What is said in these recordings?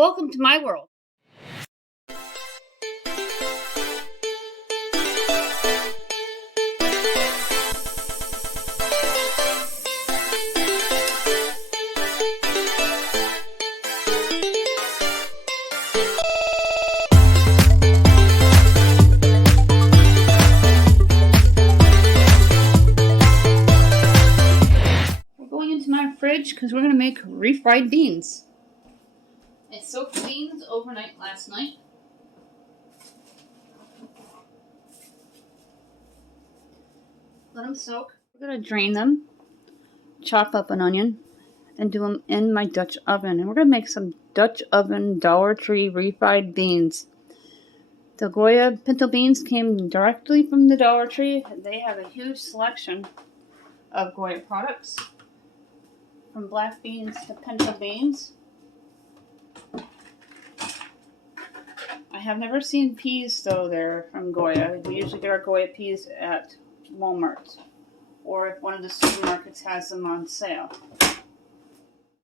Welcome to my world. We're going into my fridge because we're going to make refried beans. I soaked the beans overnight last night. Let them soak. We're going to drain them, chop up an onion, and do them in my Dutch oven. And we're going to make some Dutch oven Dollar Tree refried beans. The Goya pinto beans came directly from the Dollar Tree. They have a huge selection of Goya products, from black beans to pinto beans. I have never seen peas, though, there from Goya. We usually get our Goya peas at Walmart, or if one of the supermarkets has them on sale.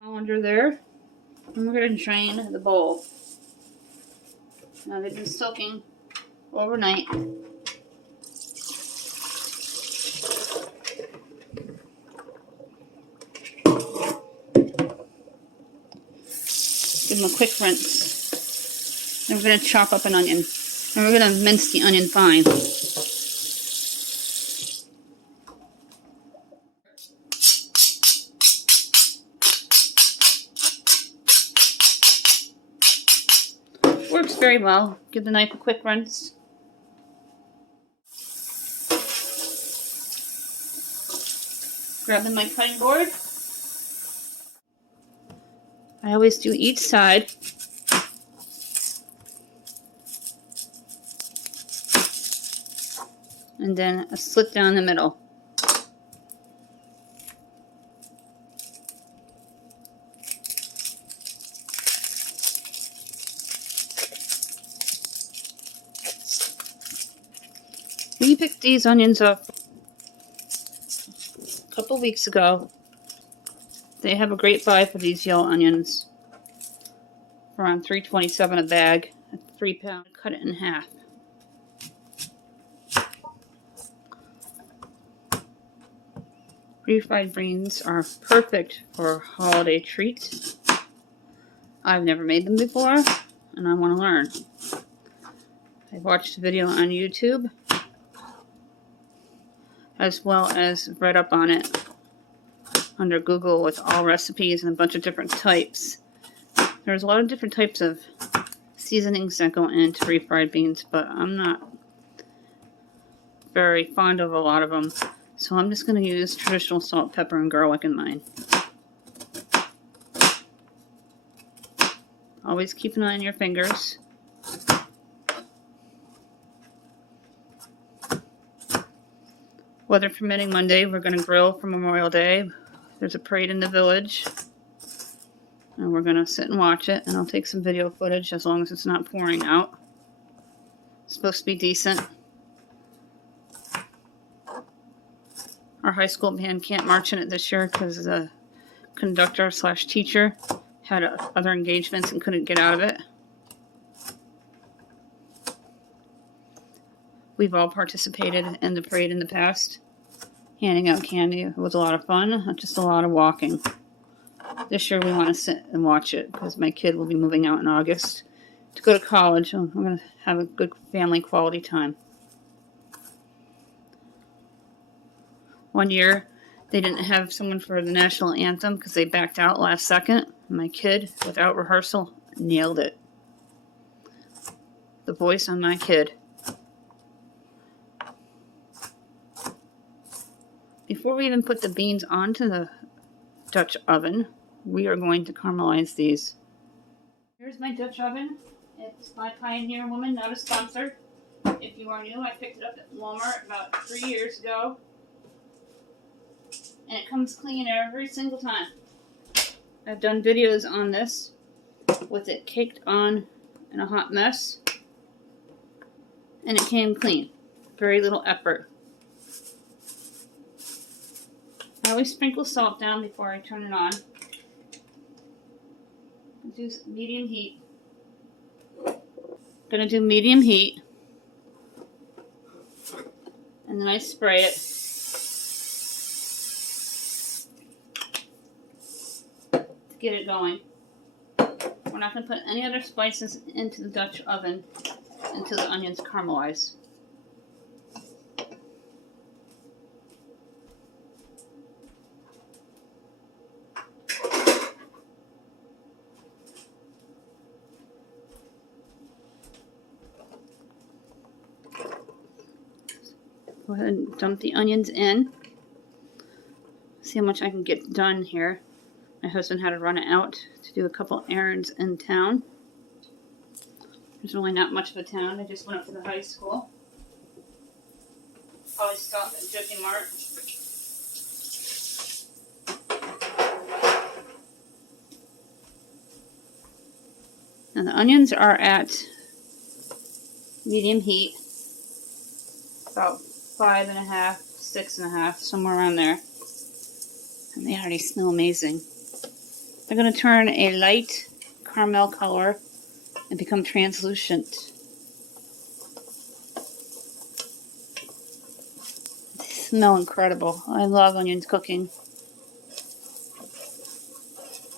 Under there, and we're going to drain the bowl. Now they've been soaking overnight. Give them a quick rinse. Then we're going to chop up an onion. And we're going to mince the onion fine. Works very well. Give the knife a quick rinse. Grabbing my cutting board. I always do each side. And then a slit down the middle. We picked these onions up a couple weeks ago. They have a great buy for these yellow onions. For around $3.27 a bag, at 3 pounds. Cut it in half. Refried beans are perfect for holiday treats. I've never made them before, and I want to learn. I watched a video on YouTube, as well as read up on it under Google with all recipes and a bunch of different types. There's a lot of different types of seasonings that go into refried beans, but I'm not very fond of a lot of them. So I'm just going to use traditional salt, pepper, and garlic in mine. Always keep an eye on your fingers. Weather permitting, Monday we're going to grill for Memorial Day. There's a parade in the village. And we're going to sit and watch it. And I'll take some video footage as long as it's not pouring out. It's supposed to be decent. Our high school band can't march in it this year because the conductor / teacher had other engagements and couldn't get out of it. We've all participated in the parade in the past, handing out candy. It was a lot of fun, just a lot of walking. This year we want to sit and watch it because my kid will be moving out in August to go to college. So we're going to have a good family quality time. One year, they didn't have someone for the national anthem because they backed out last second. My kid, without rehearsal, nailed it. The voice on my kid. Before we even put the beans onto the Dutch oven, we are going to caramelize these. Here's my Dutch oven. It's by Pioneer Woman, not a sponsor. If you are new, I picked it up at Walmart about 3 years ago. And it comes clean every single time. I've done videos on this with it caked on in a hot mess. And it came clean. Very little effort. I always sprinkle salt down before I turn it on. Do medium heat. Gonna do medium heat. And then I spray it. To get it going. We're not going to put any other spices into the Dutch oven until the onions caramelize. Go ahead and dump the onions in. See how much I can get done here. My husband had to run out to do a couple errands in town. There's really not much of a town. I just went up to the high school. Probably stopped at Jockey Mart. Now the onions are at medium heat. About 5.5, 6.5, somewhere around there. And they already smell amazing. They're going to turn a light caramel color and become translucent. They smell incredible. I love onions cooking.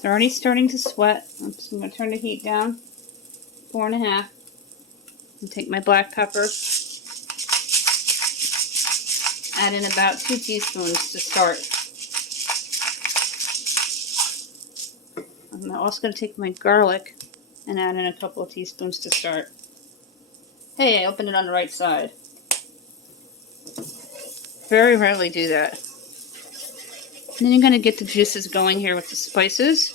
They're already starting to sweat. I'm just going to turn the heat down. 4.5. And take my black pepper. Add in about 2 teaspoons to start. I'm also going to take my garlic and add in a couple of teaspoons to start. Hey, I opened it on the right side. Very rarely do that. And then you're going to get the juices going here with the spices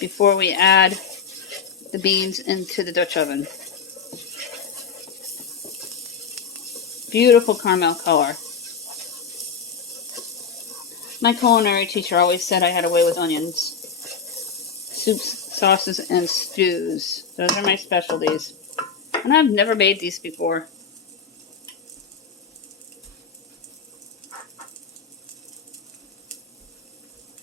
before we add the beans into the Dutch oven. Beautiful caramel color. My culinary teacher always said I had a way with onions. Soups, sauces, and stews. Those are my specialties. And I've never made these before.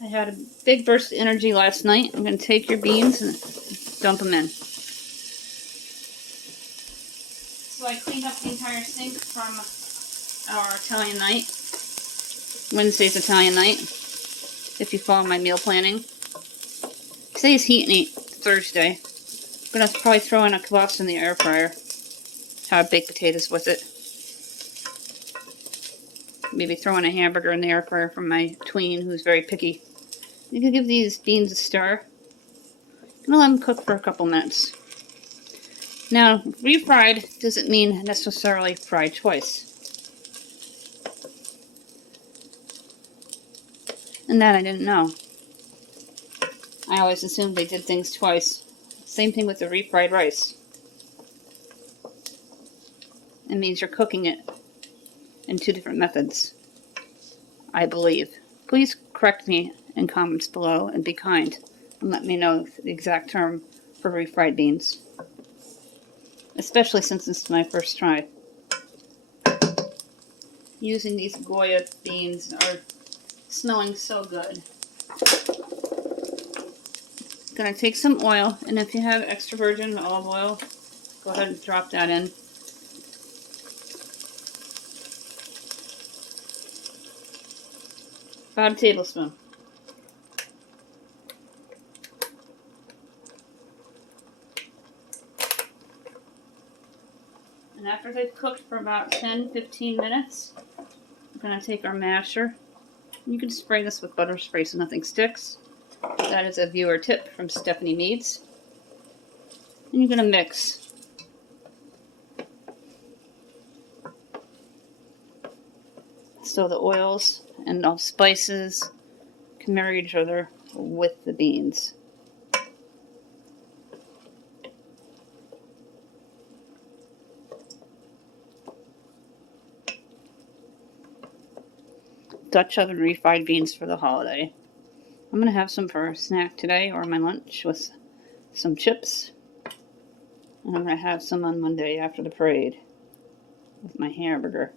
I had a big burst of energy last night. I'm going to take your beans and dump them in. So I cleaned up the entire sink from our Italian night. Wednesday's Italian night. If you follow my meal planning. Today's heat and eat Thursday. I'm going to probably throw in a kvass in the air fryer. Have baked potatoes with it. Maybe throw in a hamburger in the air fryer from my tween who's very picky. You can give these beans a stir. And let them cook for a couple minutes. Now, refried doesn't mean necessarily fried twice. And that I didn't know. I always assumed they did things twice. Same thing with the refried rice. It means you're cooking it in 2 different methods, I believe. Please correct me in comments below and be kind and let me know the exact term for refried beans. Especially since this is my first try. Using these Goya beans are smelling so good. Gonna take some oil, and if you have extra virgin olive oil, go ahead and drop that in. About a tablespoon. And after they've cooked for about 10-15 minutes, we're gonna take our masher. You can spray this with butter spray so nothing sticks. That is a viewer tip from Stephanie Meads. And you're going to mix. So the oils and all spices can marry each other with the beans. Dutch oven refried beans for the holiday. I'm going to have some for a snack today or my lunch with some chips. And I'm going to have some on Monday after the parade with my hamburger.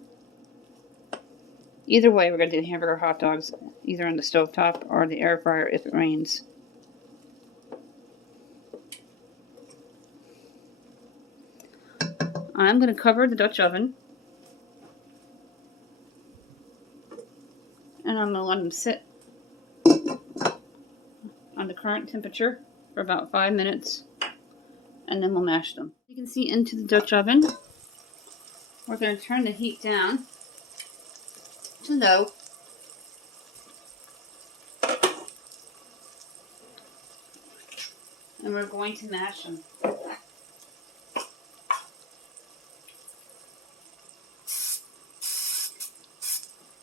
Either way, we're going to do hamburger hot dogs either on the stovetop or the air fryer if it rains. I'm going to cover the Dutch oven. And I'm going to let them sit on the current temperature for about 5 minutes. And then we'll mash them. You can see into the Dutch oven. We're going to turn the heat down to low. And we're going to mash them.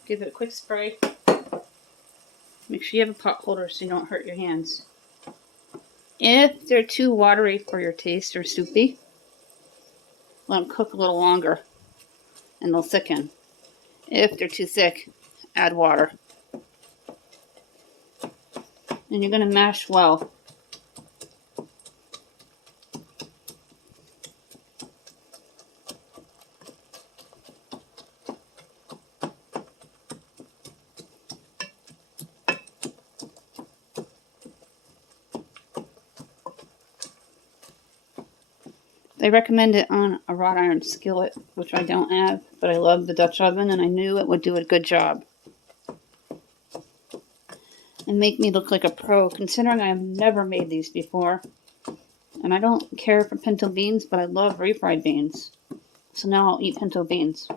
Give it a quick spray. Make sure you have a pot holder so you don't hurt your hands. If they're too watery for your taste or soupy, let them cook a little longer and they'll thicken. If they're too thick, add water. And you're going to mash well. They recommend it on a wrought iron skillet, which I don't have, but I love the Dutch oven and I knew it would do a good job. And make me look like a pro, considering I have never made these before. And I don't care for pinto beans, but I love refried beans. So now I'll eat pinto beans.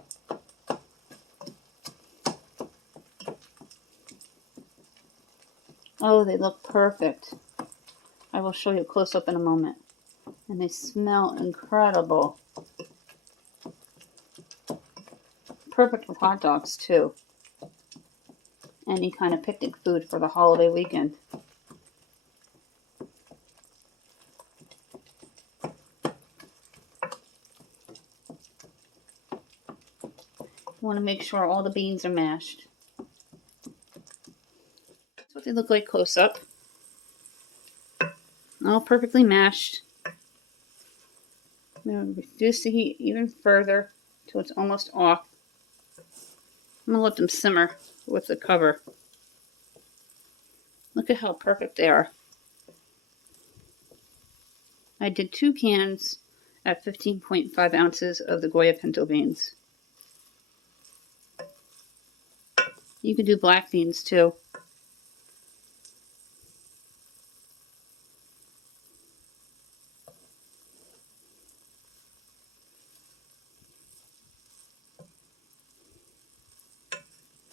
Oh, they look perfect. I will show you a close-up in a moment. And they smell incredible. Perfect with hot dogs, too. Any kind of picnic food for the holiday weekend. You want to make sure all the beans are mashed. That's what they look like close up. All perfectly mashed. I'm going to reduce the heat even further till it's almost off. I'm going to let them simmer with the cover. Look at how perfect they are. I did 2 cans at 15.5 ounces of the Goya pinto beans. You can do black beans too.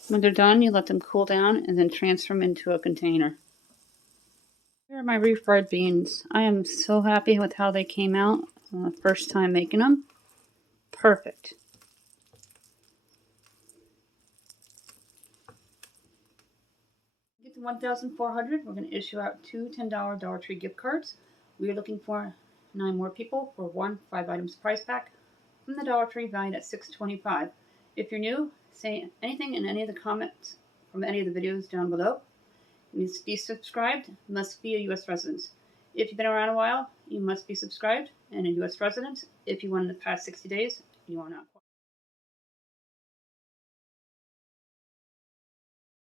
When they're done, you let them cool down and then transfer them into a container. Here are my refried beans. I am so happy with how they came out first time making them. Perfect. Get to 1,400, we're going to issue out 2 $10 Dollar Tree gift cards. We are looking for 9 more people for 1 5 items prize pack from the Dollar Tree valued at $6.25. If you're new, say anything in any of the comments from any of the videos down below. You must be subscribed, must be a U.S. resident. If you've been around a while, you must be subscribed and a U.S. resident. If you won in the past 60 days, you are not.